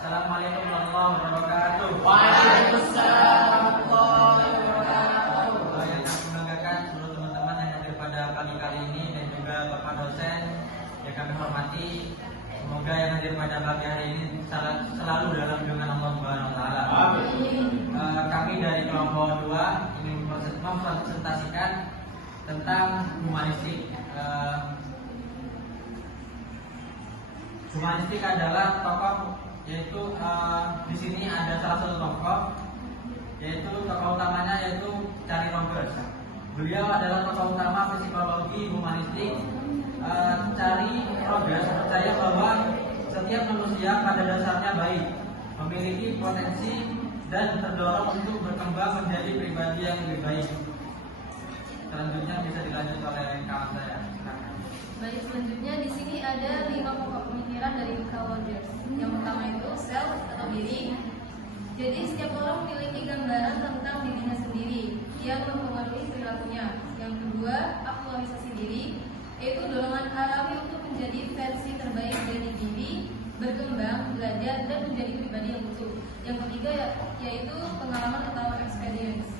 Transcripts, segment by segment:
Assalamualaikum warahmatullahi wabarakatuh. Waalaikumsalam warahmatullahi wabarakatuh. Yang kami banggakan seluruh teman-teman yang hadir pada pagi kali ini dan juga Bapak dosen yang kami hormati. Semoga yang hadir pada pagi hari ini selalu dalam lindungan Allah Subhanahu wa taala. Amin. Kami dari kelompok 2 ingin mempresentasikan tentang humanistik. Humanistik adalah tokoh, yaitu di sini ada salah satu tokoh, yaitu tokoh utamanya yaitu Charlie Rogers. Beliau adalah tokoh utama psikologi humanistik. Charlie Rogers percaya bahwa setiap manusia pada dasarnya baik, memiliki potensi dan terdorong untuk berkembang menjadi pribadi yang lebih baik. Selanjutnya bisa dilanjut oleh kawan saya. Baik, selanjutnya di sini ada 5 pokok pemikiran dari Carl Rogers. Yang pertama itu self atau diri. Jadi setiap orang memiliki gambaran tentang dirinya sendiri yang mempengaruhi perilakunya. Yang kedua, aktualisasi diri, yaitu dorongan alami untuk menjadi versi terbaik dari diri, berkembang, belajar, dan menjadi pribadi yang utuh. Yang ketiga yaitu pengalaman atau experience.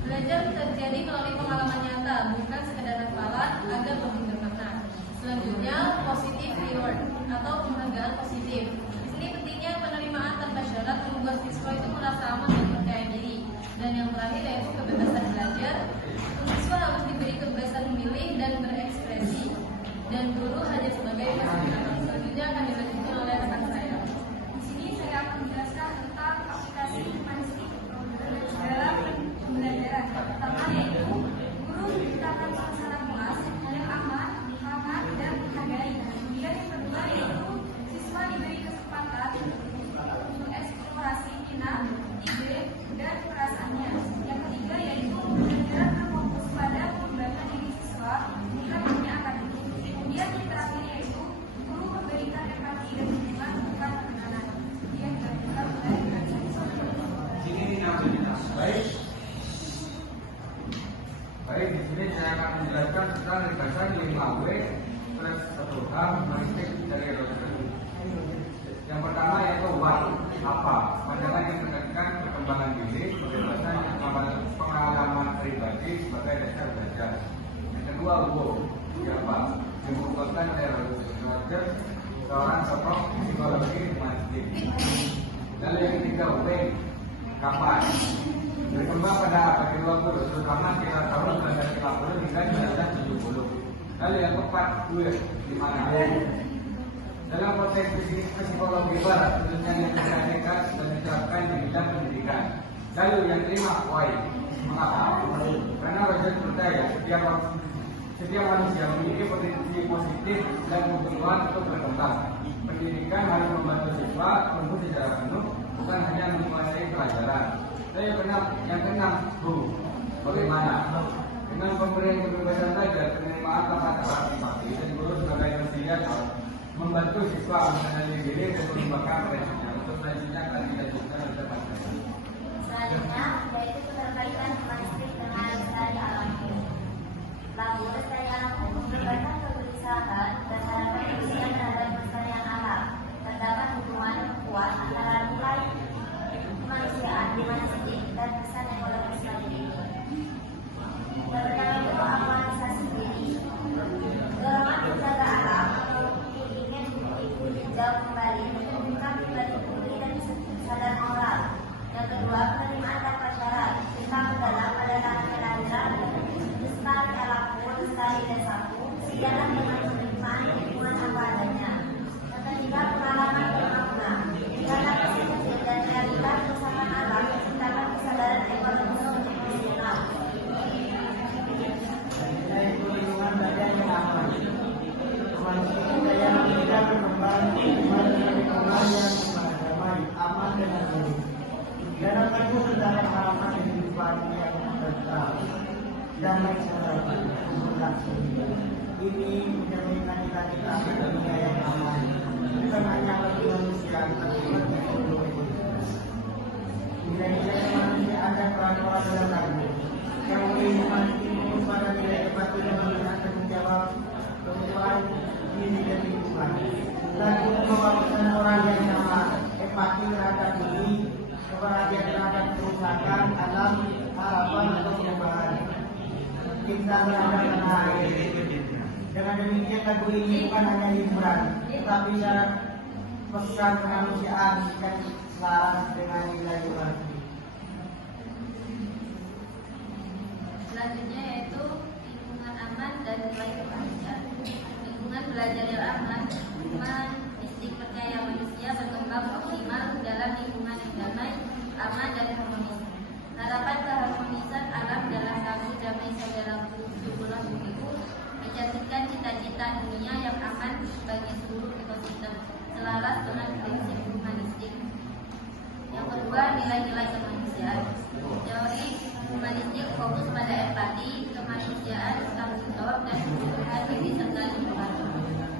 Belajar terjadi melalui pengalaman nyata, bukan sekedar hafalan agar lebih bermakna. Selanjutnya, positive reward atau penghargaan positif. Di sini pentingnya penerimaan tanpa syarat membuat siswa itu merasa aman dan percaya diri. Dan yang terakhir yaitu kebebasan belajar. Siswa harus diberi kebebasan memilih dan berekspresi. Dan guru hanya sebagai fasilitator. Selanjutnya akan dilanjutkan oleh rekan saya. Di sini saya akan menjelaskan tentang aplikasi humanistik dalam pembelajaran. Pertama yaitu guru menciptakan suasana kelas yang aman, hangat, dan menghargai. Kemudian yang kedua yaitu siswa diberi kesempatan untuk eksplorasi minat, ide, dan perasaannya. Yang ketiga yaitu pembelajaran berfokus pada pengembangan diri siswa bukan hanya akademik. Kemudian yang terakhir yaitu guru memberikan empati dan dukungan bukan tekanan. Yang dilanjutkan oleh Baik, di sini saya akan menjelaskan tentang ringkasan 5W plus 1H humanistik dari Rogers. Yang pertama yaitu what, apa, pandangan yang menekankan perkembangan diri, kebebasan, pengalaman pribadi sebagai dasar belajar. Yang kedua who, siapa, yang merupakan dari Rogers, seorang tokoh psikologi humanistik. Lalu yang ketiga when, kapan, berkembang pada abad ke-20, terutama sekitar tahun 1950 hingga 1970. Lalu yang keempat, where, di mana. Dalam konteks psikologi barat, khususnya yang diperhatikan dan diterapkan di bidang pendidikan. Lalu yang kelima, why, mengapa? Karena Rogers percaya setiap manusia memiliki potensi positif dan kebutuhan untuk berkembang. Pendidikan harus membantu siswa tumbuh secara penuh, bukan hanya menguasai pelajaran. Yang keenam, who, bagaimana? Dengan pemberian kebebasan belajar, penerimaan tanpa syarat empati dan guru sebagai fasilitator membantu siswa mengenali diri dan mengembangkan potensinya. Untuk selanjutnya akan dilanjutkan oleh teman saya. Selanjutnya yaitu keterkaitan humanistik dengan lestari alam. Lalu lestari alam merupakan kegelisahan dan harapan manusia terhadap kelestarian alam. Terdapat hubungan kuat antara nilai kemanusiaan, humanistik, dan pesan ekologis tadi. Yang pertama itu aktualisasi diri. Dorongan menjaga alam atau ingin hijau kembali menunjukkan pribadi putri dan kesadaran moral. Yang kedua, penerimaan tanpa syarat. Kita mendalam pada tanah kelahiran, lestari alamku, lestari desaku, sejalan dengan penerimaan lingkungan apa adanya. Yang ketiga, pengalaman bermakna. Karena masih kecil dan realitas bersama alam menciptakan kesadaran ekologis emosional. Yaitu lingkungan badan yang aman. Humanistik budaya Amerika berkembang dengan lingkungan yang berdamai, aman dan adil. Dalam itu terdapat harapan kehidupan yang berkah, damai sejahtera, berlangsung. Ini mencerminkan cita-cita dunia yang aman, bukan hanya bagi manusia, tapi bagi seluruh ekosistem. Nilai-nilai manusia ada peran-peran dalam lagu yang memberikan fokus pada nilai empati dan memberikan tanggung jawab kebutuhan diri dan lingkungan. Lagu membawa pesan orang yang sama cinta terhadap tanah air. Dengan demikian lagu ini bukan hanya hiburan, tetapi syarat pesan kemanusiaan yang selaras dengan nilai Tuhan. Selanjutnya yaitu lingkungan aman dan nilai kemanusiaan. Lingkungan belajar yang aman, iman, insting percaya manusia berkembang optimal dalam lingkungan yang damai, aman dan harmonis. Harapan keharmonisan alam dalam lagu damai saudaraku 70 bumiku menjadikan cita-cita dunia yang aman bagi seluruh ekosistem, selaras dengan prinsip humanistik. Yang kedua, nilai-nilai kemanusiaan. Teori humanistik fokus pada empati, kemanusiaan, tanggung jawab, dan kebutuhan diri serta lingkungan.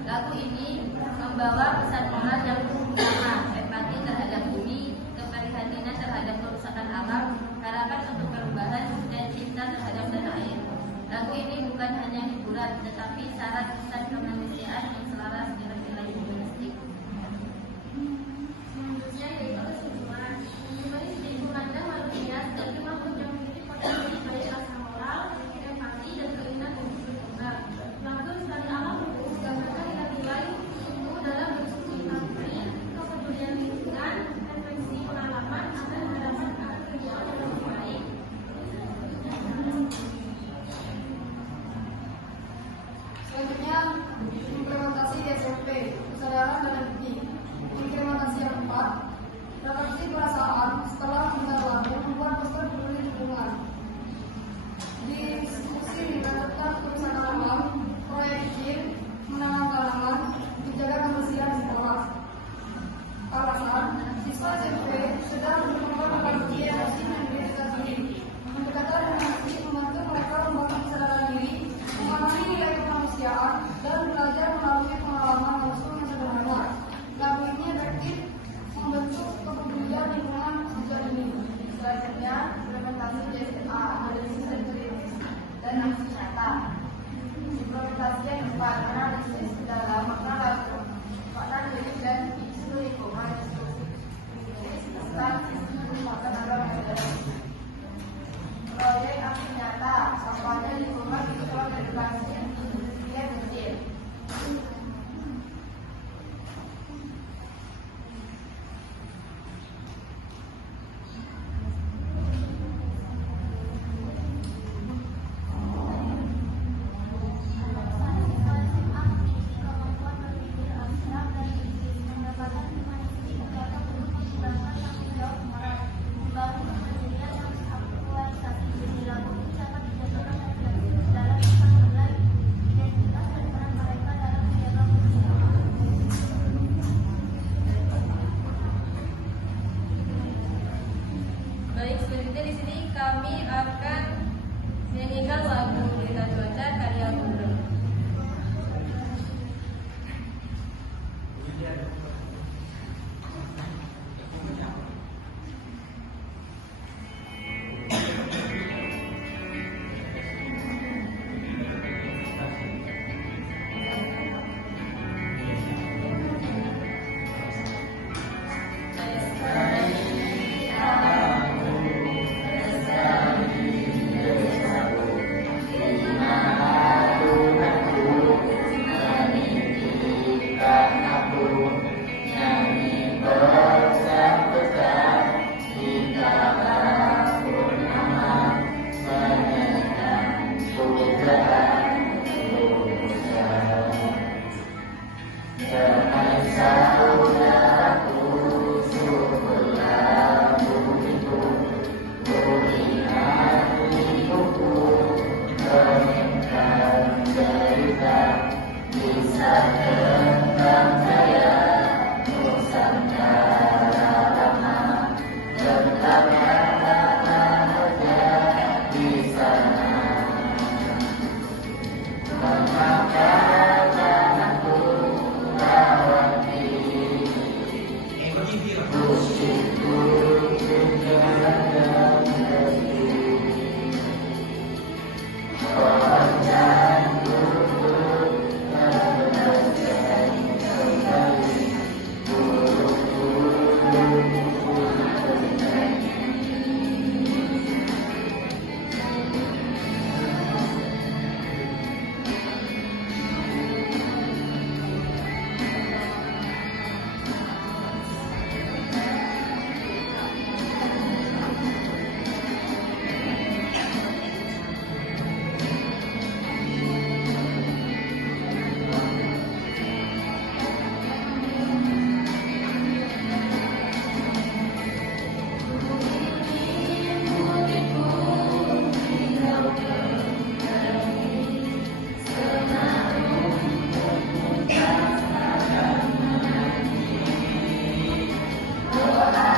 Lagu ini membawa pesan moral yang sama, empati terhadap bumi, keprihatinan terhadap kerusakan alam, harapan untuk perubahan, dan cinta terhadap tanah air. Lagu ini bukan hanya hiburan, tetapi syarat pesan kemanusiaan yang selaras dengan nilai berdoa